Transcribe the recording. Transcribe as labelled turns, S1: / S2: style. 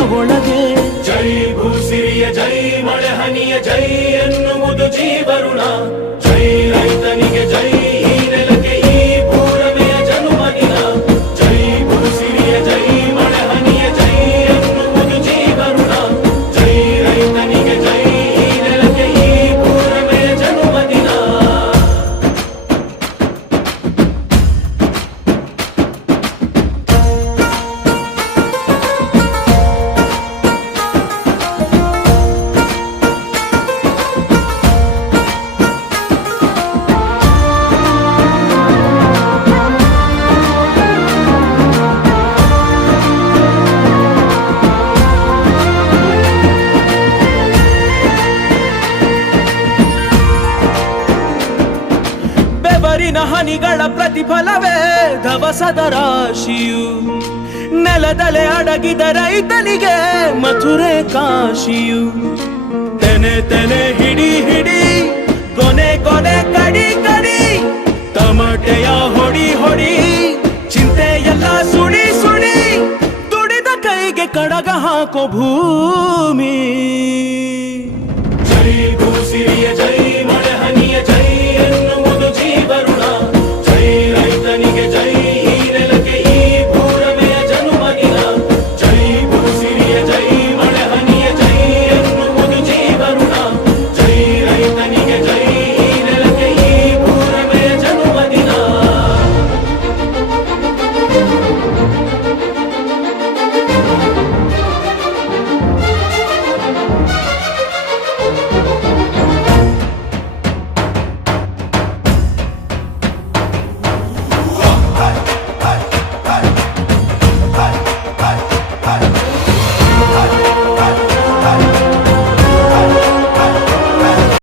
S1: ಒಳಗೆ ಜೈ ಭೂಸಿರಿಯ ಜೈ ಮಳೆ ಹನಿಯ ಜೈ ಎನ್ನುವುದು ಜೀವರುಣ. ಜೈ ಬೆವರಿನ ಹನಿಗಳ ಪ್ರತಿಫಲವೇ ಧವಸದ ರಾಶಿಯು. ನೆಲದಲೆ ಅಡಗಿದ ರೈತನಿಗೆ ಮಥುರೆ ಕಾಶಿಯು. ತೆನೆ ತೆನೆ ಹಿಡಿ ಹಿಡಿ, ಕೊನೆ ಕೊನೆ ಕಡಿ ಕಡಿ, ತಮಟೆಯ ಹೊಡಿ ಹೊಡಿ ಚಿಂತೆ ಎಲ್ಲ ಸುಡಿ ಸುಡಿ, ತುಡಿದ ಕೈಗೆ ಕಡಗ ಹಾಕೋ ಭೂಮಿ.